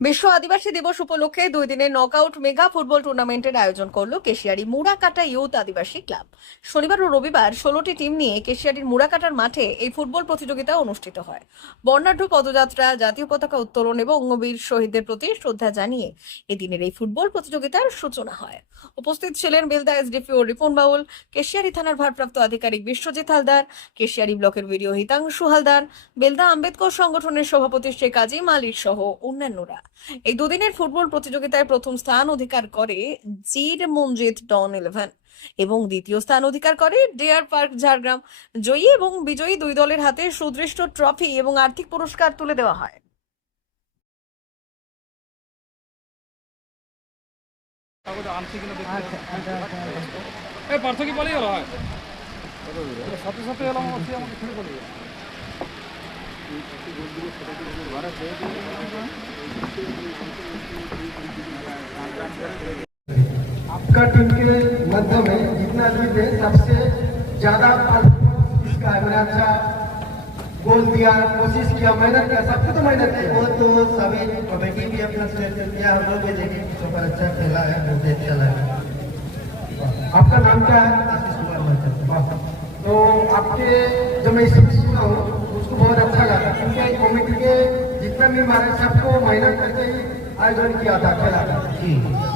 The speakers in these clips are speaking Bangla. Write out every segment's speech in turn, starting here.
বিশ্ব আদিবাসী দিবস উপলক্ষে দুই দিনের নকআউট মেগা ফুটবল টুর্নামেন্টের আয়োজন করল কেশিয়ারি মুড়াকাটা ইউথ আদিবাসী ক্লাব শনিবার ও রবিবার ষোলোটি টিম নিয়ে কেশিয়ারির মুড়াকাটার মাঠে এই ফুটবল প্রতিযোগিতা অনুষ্ঠিত হয়। বর্ণাঢ্য পদযাত্রা, জাতীয় পতাকা উত্তোলন এবং অঙ্গবীর শহীদদের প্রতি শ্রদ্ধা জানিয়ে এদিনের এই ফুটবল প্রতিযোগিতার সূচনা হয়। উপস্থিত ছিলেন বেলদা এসডিপিও রিপন বাউল, কেশিয়ারি থানার ভারপ্রাপ্ত আধিকারিক বিশ্বজিৎ হালদার, কেশিয়ারি ব্লকের ভিডিও হিতাংশু হালদার, বেলদা আম্বেদকর সংগঠনের সভাপতি শেখ আজিম আলীর সহ অন্যান্যরা। এই দুদিনের ফুটবল প্রতিযোগিতায় প্রথম স্থান অধিকার করে জির মঞ্জিত ডন ইলেভেন এবং দ্বিতীয় স্থান অধিকার করে ডেয়ার পার্ক ঝাড়গ্রাম। জয়ী এবং বিজয়ী দুই দলের হাতে সুদৃষ্ট ট্রফি এবং আর্থিক পুরস্কার তুলে দেওয়া হয়। বলেই হলো হয়। সাথে সাথে এলাম আমাকে कट के मध्य में जितना भी है सबसे ज़्यादा इस कामराज गोल दिया कोशिश किया मेहनत किया सबसे तो मेहनत किया। वो तो सभी कमेटी भी अपना सिलेक्शन किया हम लोग भी देखे सुपर अच्छा खेला है बहुत अच्छा लगा। आपका नाम क्या है? तो आपके जो मैं इसमें सुना हूँ उसको बहुत अच्छा लगा क्योंकि कमेटी के जितना भी हमारे सबको मेहनत करके आयोजन किया था खेला। था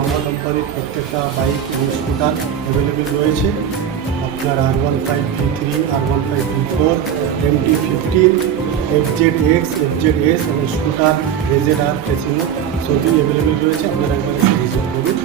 আমরা কোম্পানির প্রত্যেকটা বাইক এবং স্কুটার অ্যাভেলেবেল রয়েছে। আপনার R one five V three R one five V four MT fifteen F Z X F Z S এবং স্কুটার রেজেড আর ফেসিনো সবই অ্যাভেলেবেল রয়েছে। আপনারা একবার করুন।